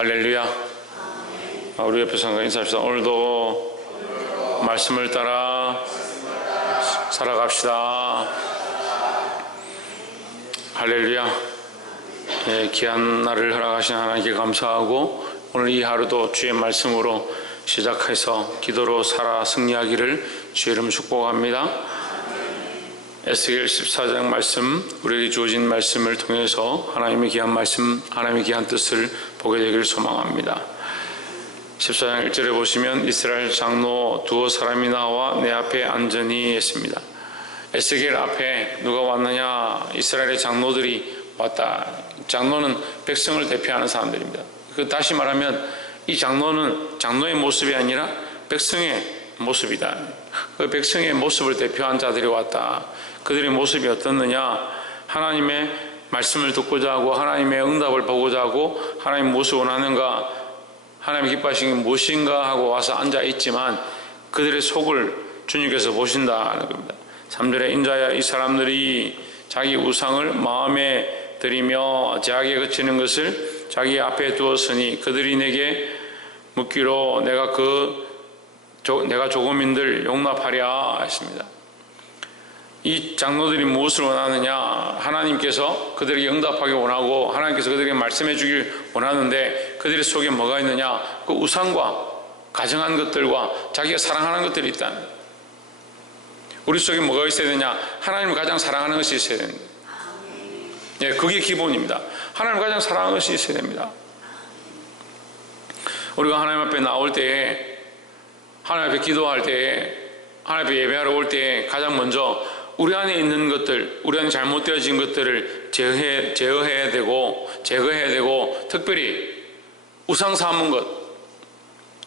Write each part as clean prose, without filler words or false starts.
할렐루야. 우리 옆에 상가 인사합시다. 오늘도 말씀을 따라 살아갑시다. 할렐루야. 귀한 날을 허락하신 하나님께 감사하고 오늘 이 하루도 주의 말씀으로 시작해서 기도로 살아 승리하기를 주의 이름 축복합니다. 에스겔 14장 말씀, 우리에게 주어진 말씀을 통해서 하나님의 귀한 말씀, 하나님의 귀한 뜻을 보게 되기를 소망합니다. 14장 1절에 보시면 이스라엘 장로 두어 사람이 나와 내 앞에 앉으니 했습니다. 에스겔 앞에 누가 왔느냐? 이스라엘의 장로들이 왔다. 장로는 백성을 대표하는 사람들입니다. 다시 말하면 이 장로는 장로의 모습이 아니라 백성의 모습이다. 그 백성의 모습을 대표한 자들이 왔다. 그들의 모습이 어떻느냐? 하나님의 말씀을 듣고자 하고 하나님의 응답을 보고자 하고 하나님 무엇을 원하는가, 하나님이 기뻐하시는 게 무엇인가 하고 와서 앉아 있지만 그들의 속을 주님께서 보신다는 겁니다. 3절에 인자야 이 사람들이 자기 우상을 마음에 들이며 제하게 그치는 것을 자기 앞에 두었으니 그들이 내게 묻기로 내가 조금인들 용납하랴 했습니다. 이 장로들이 무엇을 원하느냐? 하나님께서 그들에게 응답하기 원하고 하나님께서 그들에게 말씀해 주길 원하는데 그들의 속에 뭐가 있느냐? 그 우상과 가정한 것들과 자기가 사랑하는 것들이 있다는 거예요. 우리 속에 뭐가 있어야 되냐? 하나님을 가장 사랑하는 것이 있어야 됩니다. 예, 그게 기본입니다. 하나님을 가장 사랑하는 것이 있어야 됩니다. 우리가 하나님 앞에 나올 때에, 하나님 앞에 기도할 때에, 하나님 앞에 예배하러 올 때에 가장 먼저 우리 안에 있는 것들, 우리 안에 잘못되어진 것들을 제거해야 되고 특별히 우상 삼은 것.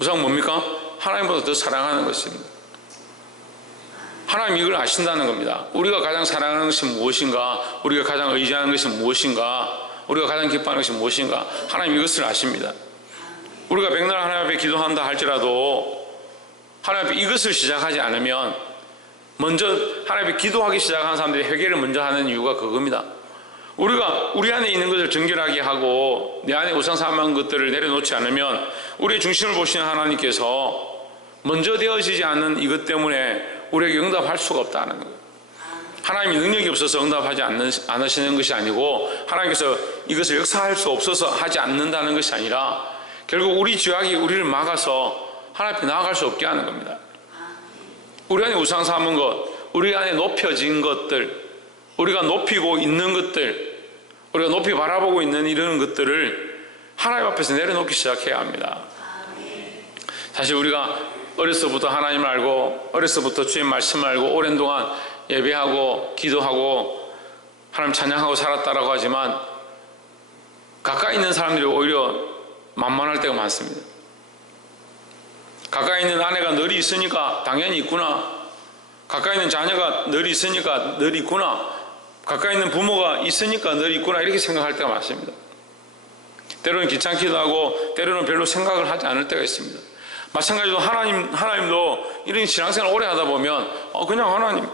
우상 뭡니까? 하나님보다 더 사랑하는 것입니다. 하나님 이걸 아신다는 겁니다. 우리가 가장 사랑하는 것이 무엇인가? 우리가 가장 의지하는 것이 무엇인가? 우리가 가장 기뻐하는 것이 무엇인가? 하나님 이것을 아십니다. 우리가 백날 하나님 앞에 기도한다 할지라도 하나님 앞에 이것을 시작하지 않으면 먼저 하나님 앞에 기도하기 시작하는 사람들이 회개를 먼저 하는 이유가 그겁니다. 우리가 우리 안에 있는 것을 정결하게 하고 내 안에 우상 삼은 것들을 내려놓지 않으면 우리의 중심을 보시는 하나님께서 먼저 되어지지 않는 이것 때문에 우리에게 응답할 수가 없다는 거예요. 하나님이 능력이 없어서 응답하지 않으시는 것이 아니고 하나님께서 이것을 역사할 수 없어서 하지 않는다는 것이 아니라 결국 우리 죄악이 우리를 막아서 하나님 앞에 나아갈 수 없게 하는 겁니다. 우리 안에 우상 삼은 것, 우리 안에 높여진 것들, 우리가 높이고 있는 것들, 우리가 높이 바라보고 있는 이런 것들을 하나님 앞에서 내려놓기 시작해야 합니다. 사실 우리가 어려서부터 하나님을 알고 어려서부터 주의 말씀을 알고 오랜 동안 예배하고 기도하고 하나님 찬양하고 살았다라고 하지만 가까이 있는 사람들이 오히려 만만할 때가 많습니다. 가까이 있는 아내가 늘 있으니까 당연히 있구나. 가까이 있는 자녀가 늘 있으니까 늘 있구나. 가까이 있는 부모가 있으니까 늘 있구나. 이렇게 생각할 때가 많습니다. 때로는 귀찮기도 하고 때로는 별로 생각을 하지 않을 때가 있습니다. 마찬가지로 하나님도 이런 신앙생활을 오래 하다 보면 그냥 하나님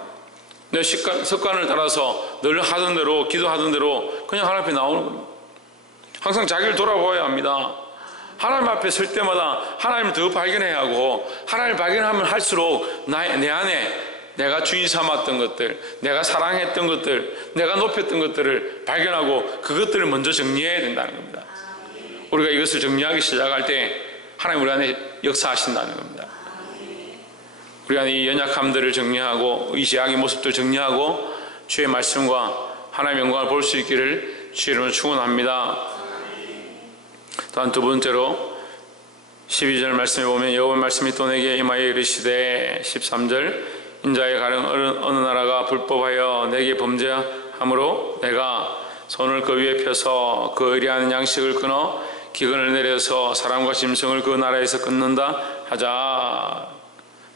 내 습관을 따라서 늘 하던 대로 기도하던 대로 그냥 하나님 앞에 나오는 겁니다. 항상 자기를 돌아보아야 합니다. 하나님 앞에 설 때마다 하나님을 더 발견해야 하고 하나님을 발견하면 할수록 내 안에 내가 주인 삼았던 것들, 내가 사랑했던 것들, 내가 높였던 것들을 발견하고 그것들을 먼저 정리해야 된다는 겁니다. 우리가 이것을 정리하기 시작할 때 하나님 우리 안에 역사하신다는 겁니다. 우리 안에 이 연약함들을 정리하고 이 죄악의 모습들을 정리하고 주의 말씀과 하나님의 영광을 볼 수 있기를 주의 이름으로 축원합니다. 또한 두 번째로 12절 말씀에 보면 여호와의 말씀이 또 내게 임하여 이르시되 13절 인자의 가령 어느 나라가 불법하여 내게 범죄함으로 내가 손을 그 위에 펴서 그 의리하는 양식을 끊어 기근을 내려서 사람과 짐승을 그 나라에서 끊는다 하자.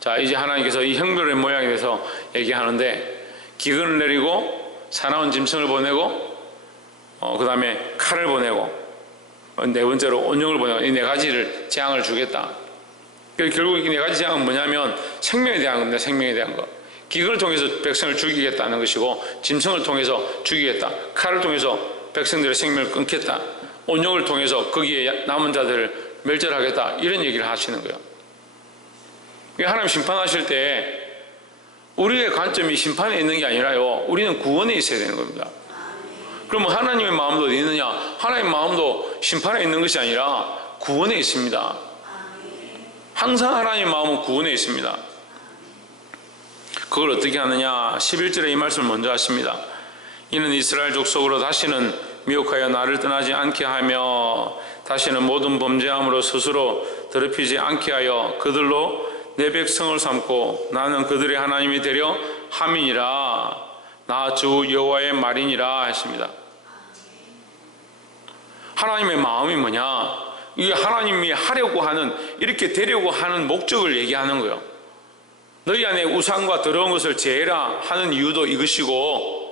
자, 이제 하나님께서 이 형벌의 모양에 대해서 얘기하는데 기근을 내리고 사나운 짐승을 보내고 그 다음에 칼을 보내고 네 번째로 온영을 보내고 이 네 가지를 재앙을 주겠다. 결국 이 네 가지 재앙은 뭐냐면 생명에 대한 겁니다. 생명에 대한 것. 기근을 통해서 백성을 죽이겠다는 것이고 짐승을 통해서 죽이겠다. 칼을 통해서 백성들의 생명을 끊겠다. 온영을 통해서 거기에 남은 자들을 멸절하겠다, 이런 얘기를 하시는 거예요. 하나님 심판하실 때 우리의 관점이 심판에 있는 게 아니라요, 우리는 구원에 있어야 되는 겁니다. 그러면 하나님의 마음도 어디 있느냐? 하나님의 마음도 심판에 있는 것이 아니라 구원에 있습니다. 항상 하나님의 마음은 구원에 있습니다. 그걸 어떻게 하느냐? 11절에 이 말씀을 먼저 하십니다. 이는 이스라엘 족속으로 다시는 미혹하여 나를 떠나지 않게 하며 다시는 모든 범죄함으로 스스로 더럽히지 않게 하여 그들로 내 백성을 삼고 나는 그들의 하나님이 되려 함이니라. 나 주 여호와의 말이니라 하십니다. 하나님의 마음이 뭐냐? 이게 하나님이 하려고 하는, 이렇게 되려고 하는 목적을 얘기하는 거예요. 너희 안에 우상과 더러운 것을 제해라 하는 이유도 이것이고,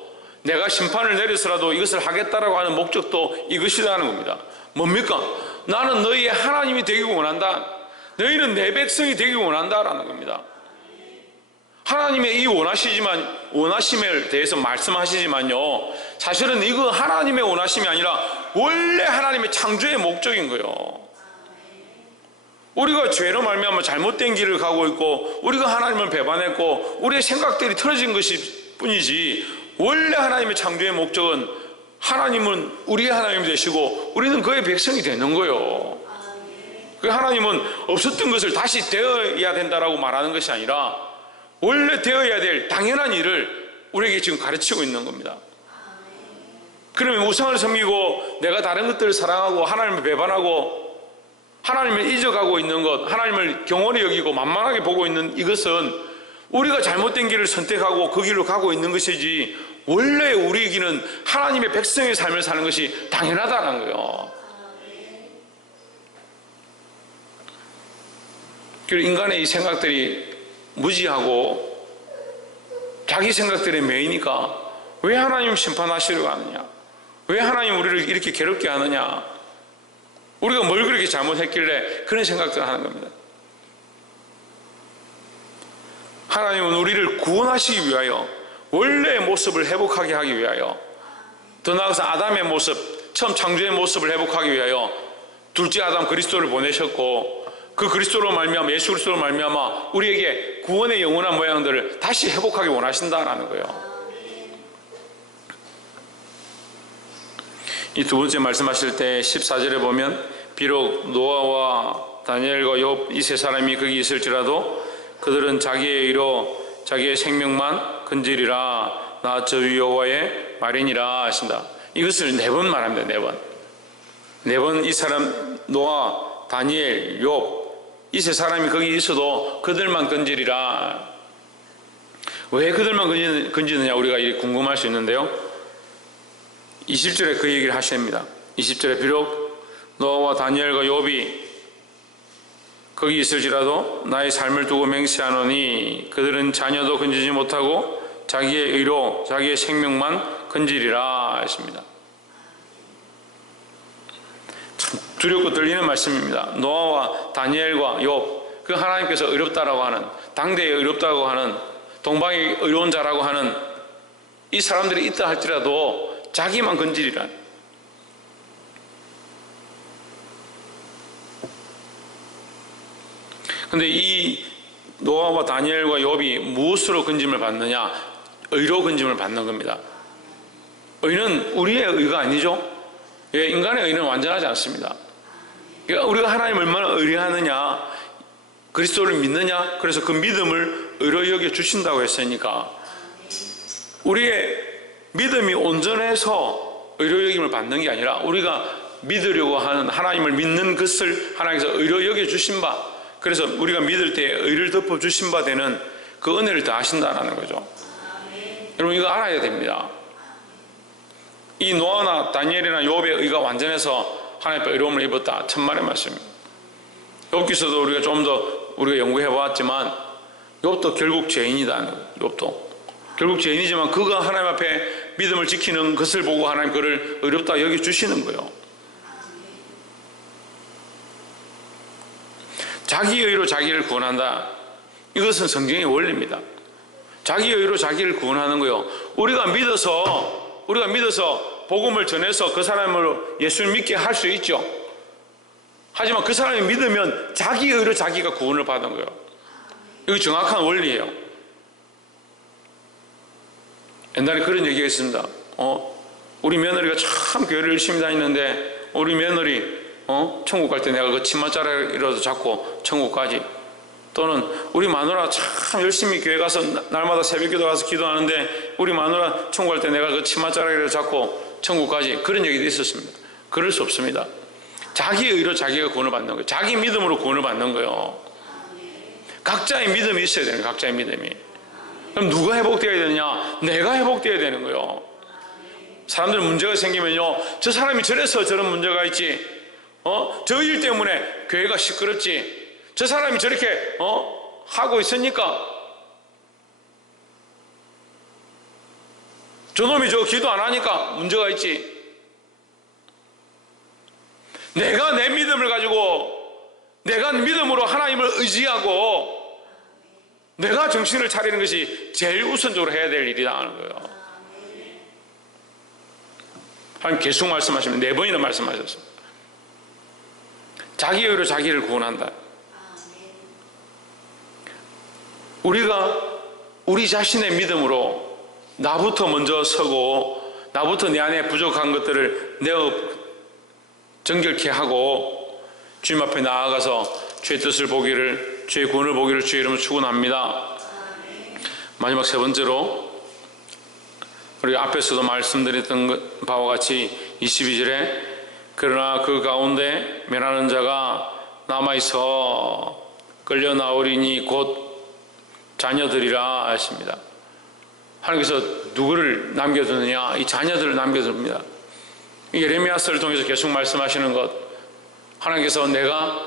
내가 심판을 내려서라도 이것을 하겠다라고 하는 목적도 이것이라는 겁니다. 뭡니까? 나는 너희의 하나님이 되기 원한다. 너희는 내 백성이 되기 원한다라는 겁니다. 하나님의 이 원하심에 대해서 말씀하시지만요, 사실은 이거 하나님의 원하심이 아니라 원래 하나님의 창조의 목적인 거예요. 우리가 죄로 말미암아 잘못된 길을 가고 있고, 우리가 하나님을 배반했고, 우리의 생각들이 틀어진 것이 뿐이지, 원래 하나님의 창조의 목적은 하나님은 우리의 하나님이 되시고 우리는 그의 백성이 되는 거예요. 그 하나님은 없었던 것을 다시 되어야 된다라고 말하는 것이 아니라 원래 되어야 될 당연한 일을 우리에게 지금 가르치고 있는 겁니다. 그러면 우상을 섬기고 내가 다른 것들을 사랑하고 하나님을 배반하고 하나님을 잊어가고 있는 것, 하나님을 경홀히 여기고 만만하게 보고 있는 이것은 우리가 잘못된 길을 선택하고 그 길로 가고 있는 것이지, 원래 우리에게는 하나님의 백성의 삶을 사는 것이 당연하다는 거예요. 그리고 인간의 이 생각들이 무지하고 자기 생각들에 매이니까 왜 하나님 심판하시려고 하느냐? 왜 하나님 우리를 이렇게 괴롭게 하느냐? 우리가 뭘 그렇게 잘못했길래 그런 생각들을 하는 겁니다. 하나님은 우리를 구원하시기 위하여, 원래의 모습을 회복하게 하기 위하여, 더 나아가서 아담의 모습, 처음 창조의 모습을 회복하기 위하여 둘째 아담 그리스도를 보내셨고, 그 그리스도로 말미암아, 예수 그리스도로 말미암아 우리에게 구원의 영원한 모양들을 다시 회복하기 원하신다라는 거예요. 이 두 번째 말씀하실 때 14절에 보면, 비록 노아와 다니엘과 욥 이 세 사람이 거기 있을지라도 그들은 자기의 의로 자기의 생명만 건지리라. 나 주 여호와의 말이니라 하신다. 이것을 4번 말합니다. 4번. 4번 이 사람 노아, 다니엘, 욥 이 세 사람이 거기 있어도 그들만 건지리라. 왜 그들만 건지느냐 우리가 이렇게 궁금할 수 있는데요, 20절에 그 얘기를 하십니다. 20절에 비록 노아와 다니엘과 욥이 거기 있을지라도 나의 삶을 두고 맹세하노니 그들은 자녀도 건지지 못하고 자기의 의로 자기의 생명만 건지리라 하십니다. 참 두렵고 떨리는 말씀입니다. 노아와 다니엘과 욥, 그 하나님께서 의롭다라고 하는, 당대에 의롭다고 하는, 동방의 의로운 자라고 하는 이 사람들이 있다 할지라도 자기만 건지리라. 근데 이 노아와 다니엘과 욥이 무엇으로 건짐을 받느냐? 의로 건짐을 받는 겁니다. 의는 우리의 의가 아니죠. 인간의 의는 완전하지 않습니다. 그러니까 우리가 하나님을 얼마나 의뢰하느냐, 그리스도를 믿느냐, 그래서 그 믿음을 의로 여겨 주신다고 했으니까 우리의 믿음이 온전해서 의로 여김을 받는 게 아니라 우리가 믿으려고 하는, 하나님을 믿는 것을 하나님께서 의로 여겨 주신 바, 그래서 우리가 믿을 때 의를 덮어 주신 바 되는 그 은혜를 더하신다는 거죠. 여러분 이거 알아야 됩니다. 이 노아나 다니엘이나 욥의 의가 완전해서 하나님의 의로움을 입었다, 천만의 말씀입니다. 욥기서도 우리가 좀 더 우리가 연구해 보았지만 욥도 결국 죄인이다. 욥도 결국 죄인이지만 그가 하나님 앞에 믿음을 지키는 것을 보고 하나님 그를 의롭다 여겨 주시는 거예요. 자기의 의로 자기를 구원한다. 이것은 성경의 원리입니다. 자기의 의로 자기를 구원하는 거예요. 우리가 믿어서 복음을 전해서 그 사람을 예수를 믿게 할 수 있죠. 하지만 그 사람이 믿으면 자기의 의로 자기가 구원을 받은 거예요. 이거 정확한 원리예요. 옛날에 그런 얘기가 있습니다. 우리 며느리가 참 교회를 열심히 다니는데 우리 며느리 천국 갈 때 내가 그 치맛자락이라도 잡고 천국 가지. 또는 우리 마누라 참 열심히 교회 가서 날마다 새벽기도 가서 기도하는데 우리 마누라 천국 갈 때 내가 그 치맛자락이라도 잡고 천국 가지. 그런 얘기도 있었습니다. 그럴 수 없습니다. 자기의 의로 자기가 구원을 받는 거예요. 자기 믿음으로 구원을 받는 거예요. 각자의 믿음이 있어야 되는 거예요. 각자의 믿음이. 그럼 누가 회복되어야 되느냐? 내가 회복되어야 되는 거예요. 사람들은 문제가 생기면요, 저 사람이 저래서 저런 문제가 있지, 저 일 때문에 교회가 시끄럽지, 저 사람이 저렇게 하고 있으니까, 저놈이 저 기도 안 하니까 문제가 있지. 내가 내 믿음을 가지고 내가 믿음으로 하나님을 의지하고 내가 정신을 차리는 것이 제일 우선적으로 해야 될 일이다 하는 거예요. 하나님 계속 말씀하시면 4번이나 말씀하셨습니다. 자기의 의로 자기를 구원한다. 우리가 우리 자신의 믿음으로 나부터 먼저 서고 나부터 내 안에 부족한 것들을 내어 정결케 하고 주님 앞에 나아가서 주의 뜻을 보기를, 주의 구원을 보기를 주의 이름으로 축원합니다. 마지막 3번째로 우리 앞에서도 말씀드렸던 바와 같이 22절에 그러나 그 가운데 면하는 자가 남아있어 끌려 나오리니 곧 자녀들이라 하십니다. 하나님께서 누구를 남겨두느냐? 이 자녀들을 남겨둡니다. 예레미야서를 통해서 계속 말씀하시는 것, 하나님께서 내가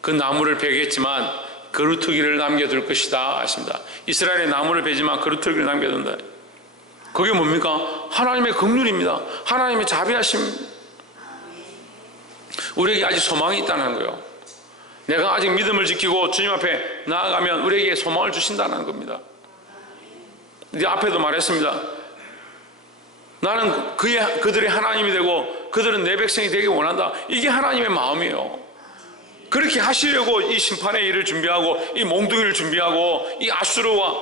그 나무를 베겠지만 그루터기를 남겨둘 것이다 하십니다. 이스라엘의 나무를 베지만 그루터기를 남겨둔다. 그게 뭡니까? 하나님의 긍휼입니다. 하나님의 자비하심. 우리에게 아직 소망이 있다는 거예요. 내가 아직 믿음을 지키고 주님 앞에 나아가면 우리에게 소망을 주신다는 겁니다. 이제 앞에도 말했습니다. 나는 그들의 하나님이 되고 그들은 내 백성이 되기 원한다. 이게 하나님의 마음이에요. 그렇게 하시려고 이 심판의 일을 준비하고 이 몽둥이를 준비하고 이 아수르와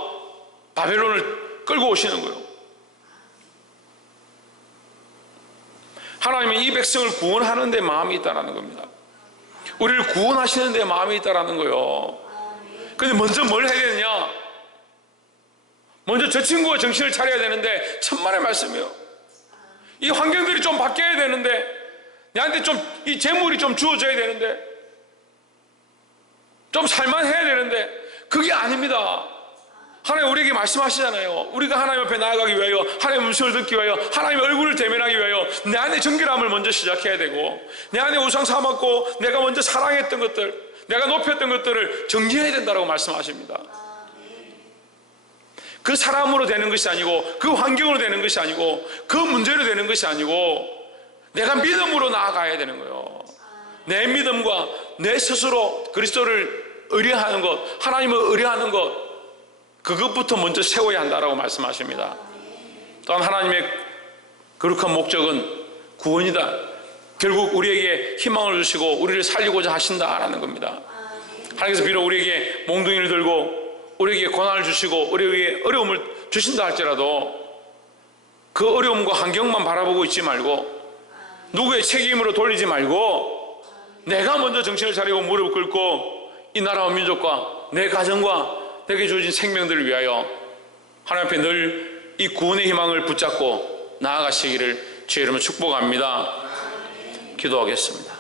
바벨론을 끌고 오시는 거예요. 하나님은 이 백성을 구원하는 데 마음이 있다는 겁니다. 우리를 구원하시는 데 마음이 있다는 거예요. 그런데 먼저 뭘 해야 되느냐? 먼저 저 친구가 정신을 차려야 되는데 천만의 말씀이에요. 이 환경들이 좀 바뀌어야 되는데 내한테 좀 이 재물이 좀 주어져야 되는데 좀 살만해야 되는데 그게 아닙니다. 하나님 우리에게 말씀하시잖아요. 우리가 하나님 앞에 나아가기 위하여 하나님의 음성을 듣기 위하여 하나님의 얼굴을 대면하기 위하여 내 안에 정결함을 먼저 시작해야 되고 내 안에 우상 삼았고 내가 먼저 사랑했던 것들 내가 높였던 것들을 정리해야 된다고 말씀하십니다. 그 사람으로 되는 것이 아니고 그 환경으로 되는 것이 아니고 그 문제로 되는 것이 아니고 내가 믿음으로 나아가야 되는 거예요. 내 믿음과 내 스스로 그리스도를 의뢰하는 것, 하나님을 의뢰하는 것, 그것부터 먼저 세워야 한다라고 말씀하십니다. 또한 하나님의 거룩한 목적은 구원이다. 결국 우리에게 희망을 주시고 우리를 살리고자 하신다라는 겁니다. 하나님께서 비록 우리에게 몽둥이를 들고 우리에게 고난을 주시고 우리에게 어려움을 주신다 할지라도 그 어려움과 환경만 바라보고 있지 말고 누구의 책임으로 돌리지 말고 내가 먼저 정신을 차리고 무릎을 꿇고 이 나라와 민족과 내 가정과 내게 주어진 생명들을 위하여 하나님 앞에 늘 이 구원의 희망을 붙잡고 나아가시기를 주의 이름으로 축복합니다. 기도하겠습니다.